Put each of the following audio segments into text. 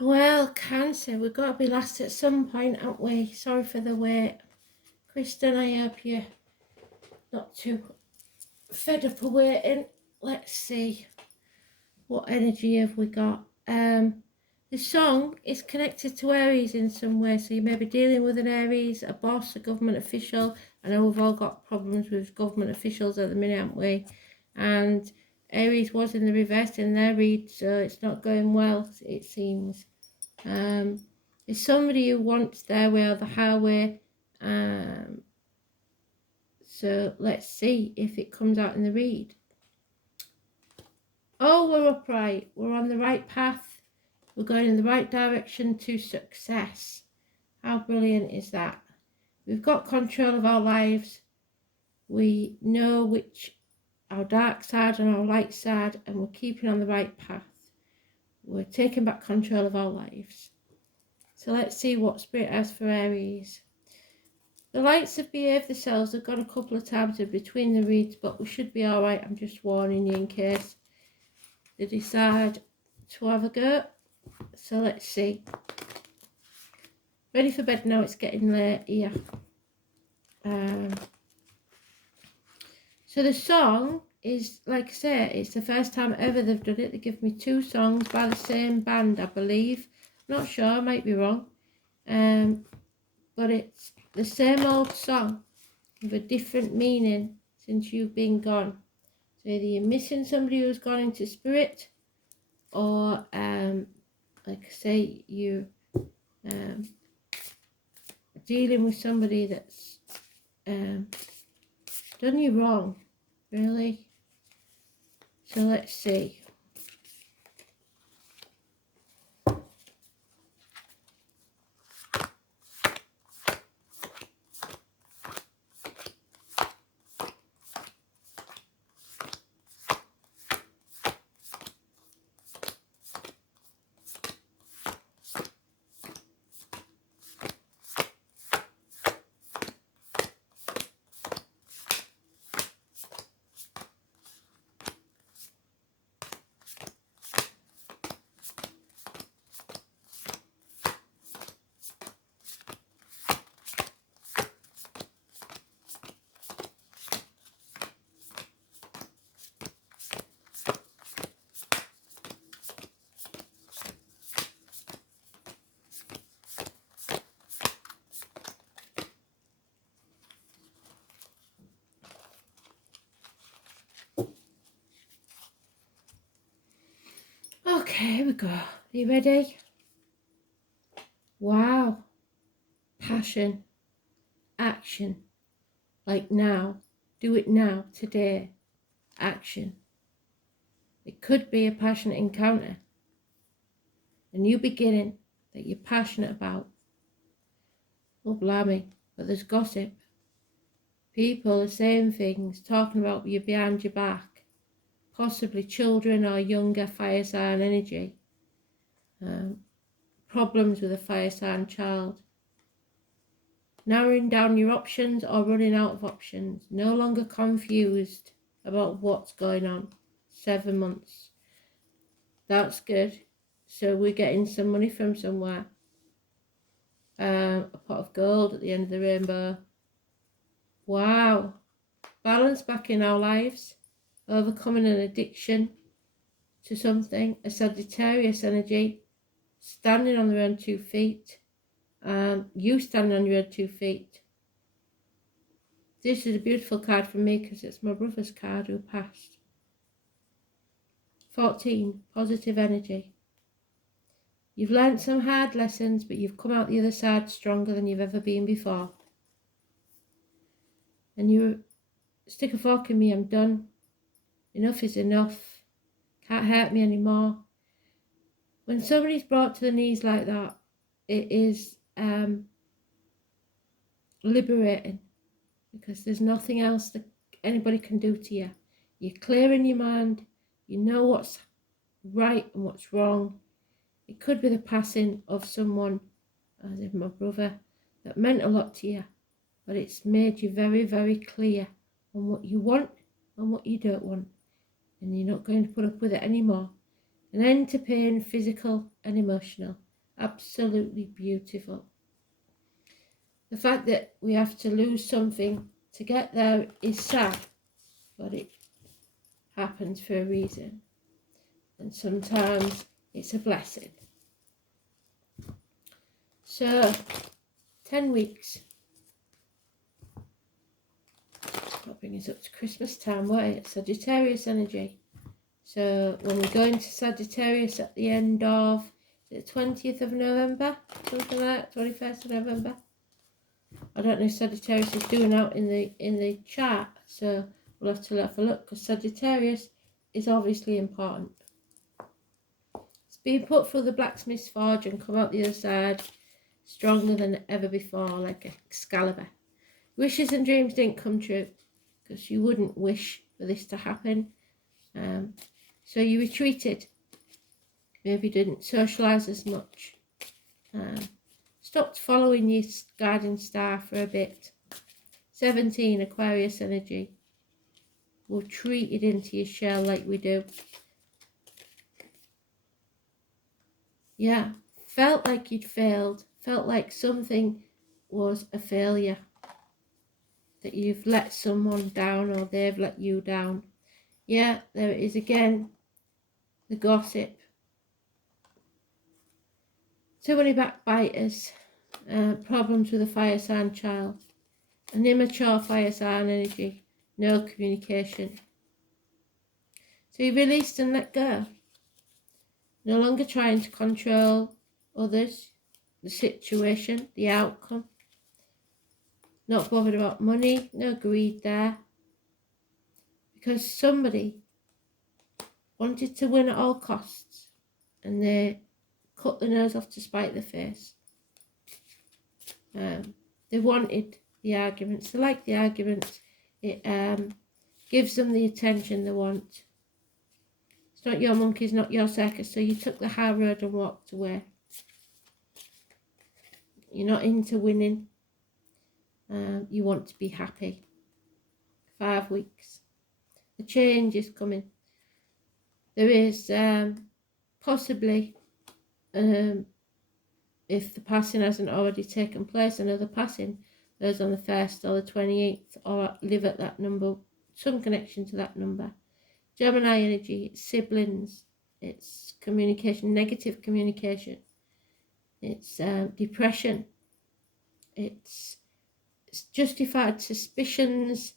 Well, Cancer, we've got to be last at some point, haven't we? Sorry for the wait. Kristen, I hope you're not too fed up of waiting. Let's see. What energy have we got? The song is connected to Aries in some way, so you may be dealing with an Aries, a boss, a government official. I know we've all got problems with government officials at the minute, haven't we? And Aries was in the reverse in their read, so it's not going well, it seems. It's somebody who wants their way or the highway. So let's see if it comes out in the read. Oh, we're upright. We're on the right path. We're going in the right direction to success. How brilliant is that? We've got control of our lives. We know which our dark side and our light side, and we're keeping on the right path. We're taking back control of our lives. So let's see what Spirit has for Aries. The lights have behaved themselves. They've gone a couple of times in between the reads, but we should be all right. I'm just warning you in case they decide to have a go. So let's see. Ready for bed now. It's getting late here. So the song is, like I say, it's the first time ever they've done it. They give me 2 songs by the same band, I believe. Not sure, I might be wrong. But it's the same old song with a different meaning since you've been gone. So either you're missing somebody who's gone into spirit, or like I say, you're dealing with somebody that's done you wrong, really. So let's see. Okay, here we go. Are you ready? Wow. Passion. Action. Like now. Do it now. Today. Action. It could be a passionate encounter. A new beginning that you're passionate about. Oh, blimey. But there's gossip. People are saying things, talking about you behind your back. Possibly children or younger fire sign energy. Problems with a fire sign child. Narrowing down your options or running out of options. No longer confused about what's going on. 7 months. That's good. So we're getting some money from somewhere. A pot of gold at the end of the rainbow. Wow. Balance back in our lives. Overcoming an addiction to something. A Sagittarius energy. Standing on their own 2 feet. You standing on your own 2 feet. This is a beautiful card for me because it's my brother's card who passed. 14. Positive energy. You've learnt some hard lessons, but you've come out the other side stronger than you've ever been before. And you stick a fork in me, I'm done. Enough is enough. Can't hurt me anymore. When somebody's brought to the knees like that, it is liberating, because there's nothing else that anybody can do to you. You're clear in your mind. You know what's right and what's wrong. It could be the passing of someone, as in my brother, that meant a lot to you, but it's made you very, very clear on what you want and what you don't want, and you're not going to put up with it anymore. An end to pain, physical and emotional. Absolutely beautiful. The fact that we have to lose something to get there is sad, but it happens for a reason. And sometimes it's a blessing. So, 10 weeks. That'll bring us up to Christmas time, won't it? Sagittarius energy. So when we go into Sagittarius at the end of the 20th of November, something like that, 21st of November. I don't know if Sagittarius is doing out in the chart, so we'll have to have a look, because Sagittarius is obviously important. It's being put through the blacksmith's forge and come out the other side stronger than ever before, like Excalibur. Wishes and dreams didn't come true, because you wouldn't wish for this to happen. So you retreated, maybe didn't socialise as much, stopped following your guiding star for a bit. 17, Aquarius energy. We're treated into your shell like we do. Yeah, felt like you'd failed, felt like something was a failure, that you've let someone down or they've let you down. Yeah, there it is again, the gossip. Too many backbiters, problems with a fire sign child, an immature fire sign energy, no communication. So you released and let go. No longer trying to control others, the situation, the outcome. Not bothered about money, no greed there. Because somebody wanted to win at all costs and they cut the nose off to spite the face. They wanted the arguments. They like the arguments. It gives them the attention they want. It's not your monkey, it's not your circus, so you took the high road and walked away. You're not into winning. You want to be happy. 5 weeks. The change is coming. There is possibly, if the passing hasn't already taken place, another passing, those on the 1st or the 28th, or live at that number, some connection to that number. Gemini energy, it's siblings, it's communication, negative communication, it's depression, it's justified suspicions,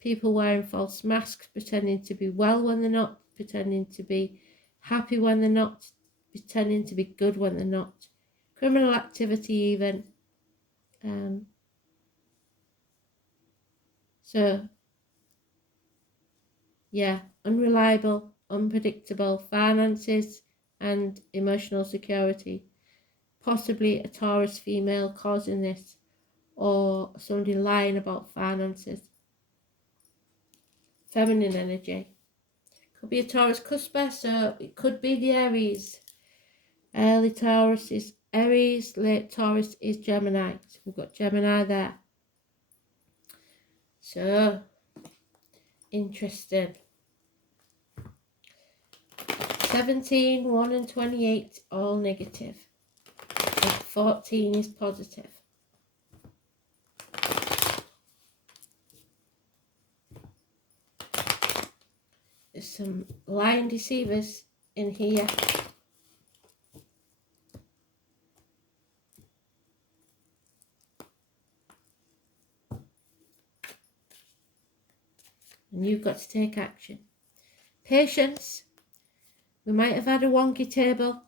people wearing false masks, pretending to be well when they're not, pretending to be happy when they're not, pretending to be good when they're not. Criminal activity even. So, yeah, unreliable, unpredictable finances and emotional security. Possibly a Taurus female causing this, or somebody lying about finances. Feminine energy. Could be a Taurus cusper, so it could be the Aries. Early Taurus is Aries, late Taurus is Gemini. So we've got Gemini there. So, interesting. 17, 1 and 28, all negative. And 14 is positive. There's some lying deceivers in here. And you've got to take action. Patience. We might have had a wonky table,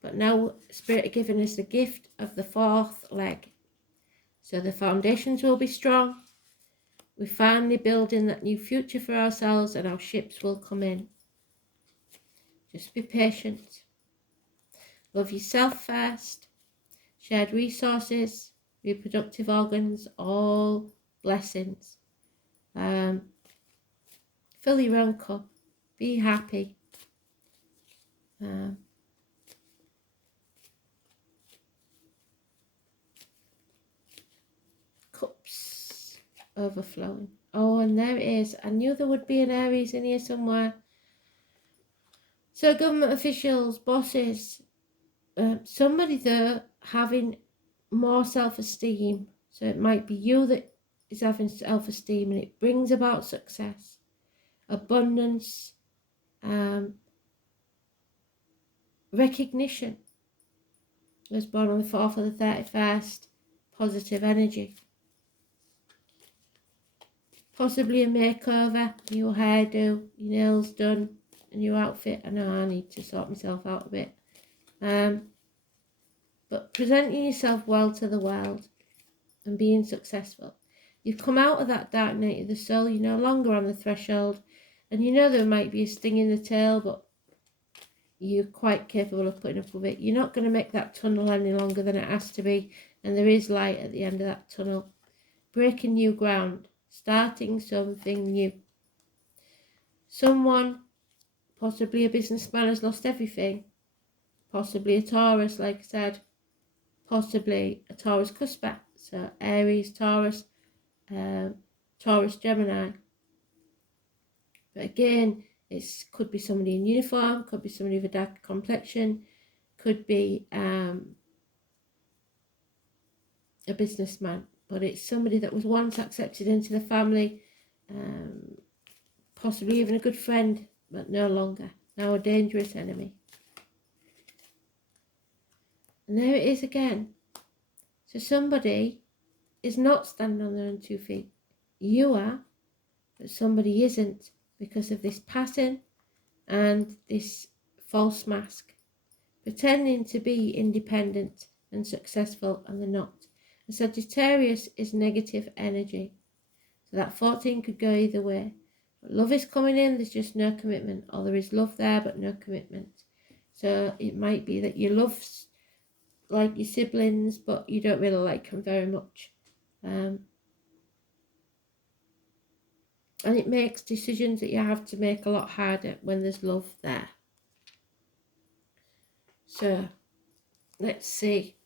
but now Spirit are giving us the gift of the 4th leg. So the foundations will be strong. We're finally building that new future for ourselves, and our ships will come in. Just be patient. Love yourself first. Shared resources, reproductive organs, all blessings. Fill your own cup. Be happy. Cups overflowing. Oh, and there it is. I knew there would be an Aries in here somewhere. So government officials, bosses, somebody there having more self-esteem. So it might be you that is having self-esteem, and it brings about success, abundance, recognition. Was born on the 4th or the 31st, positive energy. Possibly a makeover, new hairdo, your nails done, a new outfit. I know I need to sort myself out a bit. But presenting yourself well to the world and being successful. You've come out of that dark night of the soul. You're no longer on the threshold. And you know there might be a sting in the tail, but you're quite capable of putting up with it. You're not going to make that tunnel any longer than it has to be. And there is light at the end of that tunnel. Breaking new ground. Starting something new. Someone, possibly a businessman, has lost everything. Possibly a Taurus, like I said. Possibly a Taurus cusper. So Aries, Taurus, Taurus, Gemini. But again, it could be somebody in uniform, could be somebody with a dark complexion, could be a businessman. But it's somebody that was once accepted into the family, possibly even a good friend, but no longer. Now a dangerous enemy. And there it is again. So somebody is not standing on their own 2 feet. You are, but somebody isn't because of this pattern and this false mask. Pretending to be independent and successful, and they're not. And Sagittarius is negative energy. So that 14 could go either way. But love is coming in, there's just no commitment. Or there is love there, but no commitment. So it might be that you love like your siblings, but you don't really like them very much. And it makes decisions that you have to make a lot harder when there's love there. So, let's see.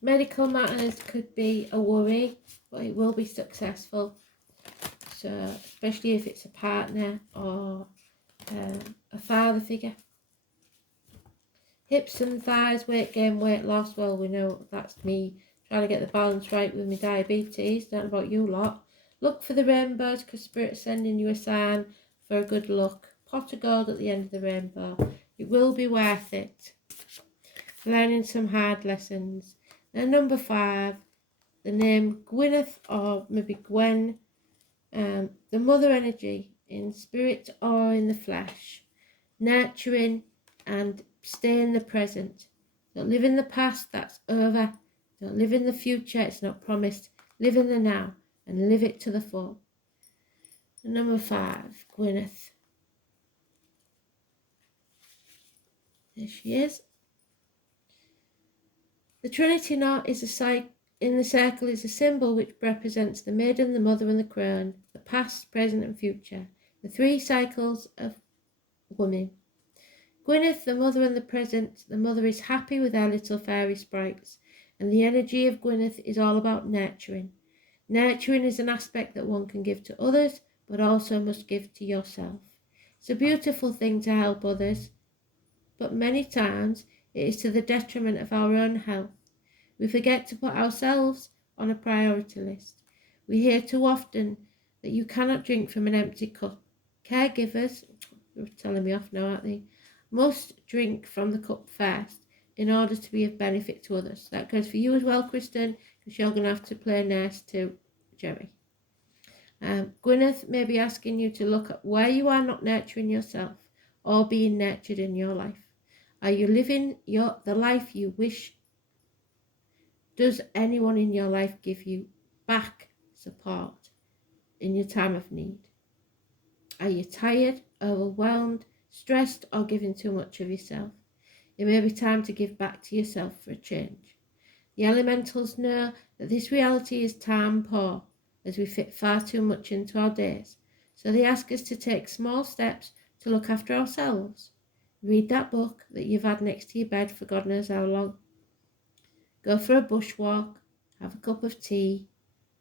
Medical matters could be a worry, but it will be successful. So, especially if it's a partner or a father figure. Hips and thighs, weight gain, weight loss. Well, we know that's me trying to get the balance right with my diabetes. Not about you lot. Look for the rainbows because Spirit's sending you a sign for a good look. Pot of gold at the end of the rainbow. It will be worth it. Learning some hard lessons. And number 5, the name Gwyneth, or maybe Gwen, the mother energy in spirit or in the flesh. Nurturing and stay in the present. Don't live in the past, that's over. Don't live in the future, it's not promised. Live in the now and live it to the full. And number 5, Gwyneth. There she is. The Trinity knot is in the circle is a symbol which represents the maiden, the mother and the crone, the past, present and future, the 3 cycles of women. Gwyneth, the mother and the present, the mother is happy with her little fairy sprites, and the energy of Gwyneth is all about nurturing. Nurturing is an aspect that one can give to others, but also must give to yourself. It's a beautiful thing to help others, but many times it is to the detriment of our own health. We forget to put ourselves on a priority list. We hear too often that you cannot drink from an empty cup. Caregivers, they're telling me off now, aren't they? Must drink from the cup first in order to be of benefit to others. That goes for you as well, Kristen, because you're going to have to play nurse to Jerry. Gwyneth may be asking you to look at where you are not nurturing yourself or being nurtured in your life. Are you living the life you wish? Does anyone in your life give you back support in your time of need? Are you tired, overwhelmed, stressed, or giving too much of yourself? It may be time to give back to yourself for a change. The elementals know that this reality is time poor, as we fit far too much into our days. So they ask us to take small steps to look after ourselves. Read that book that you've had next to your bed for God knows how long. Go for a bushwalk, have a cup of tea,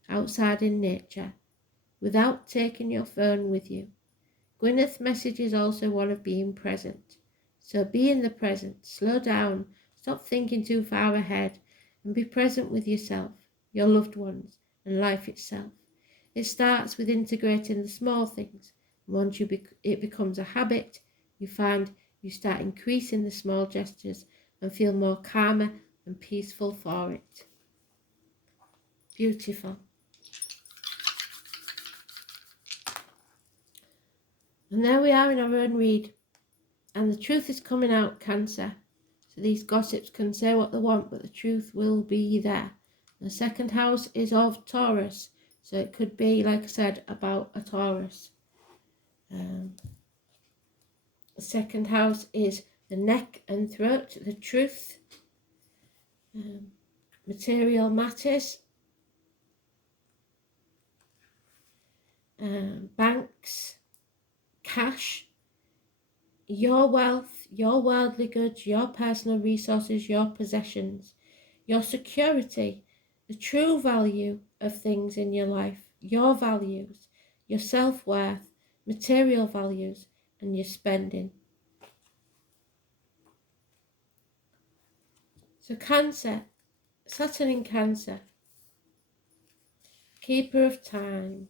outside in nature, without taking your phone with you. Gwyneth's message is also one of being present. So be in the present, slow down, stop thinking too far ahead, and be present with yourself, your loved ones, and life itself. It starts with integrating the small things. Once it becomes a habit, you find you start increasing the small gestures and feel more calmer and peaceful for it. Beautiful. And there we are in our own read. And the truth is coming out, Cancer. So these gossips can say what they want, but the truth will be there. The second house is of Taurus. So it could be, like I said, about a Taurus. The second house is the neck and throat, the truth, material matters, banks, cash, your wealth, your worldly goods, your personal resources, your possessions, your security, the true value of things in your life, your values, your self-worth, material values, and your spending. So Cancer, Saturn in Cancer, Keeper of Time.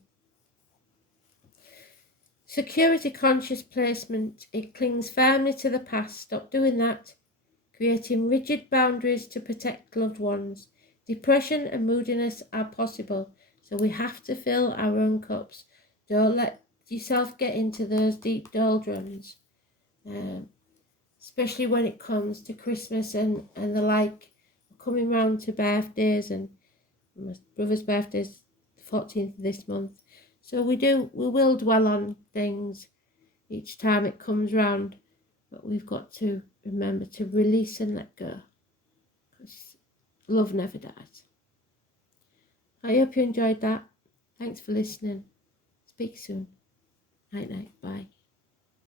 Security conscious placement. It clings firmly to the past. Stop doing that. Creating rigid boundaries to protect loved ones. Depression and moodiness are possible, so we have to fill our own cups. Don't let yourself get into those deep doldrums, especially when it comes to Christmas and the like, coming round to birthdays, and my brother's birthday's the 14th of this month. So we will dwell on things each time it comes round, but we've got to remember to release and let go, because love never dies. I hope you enjoyed that. Thanks for listening. Speak soon. Night night. Bye.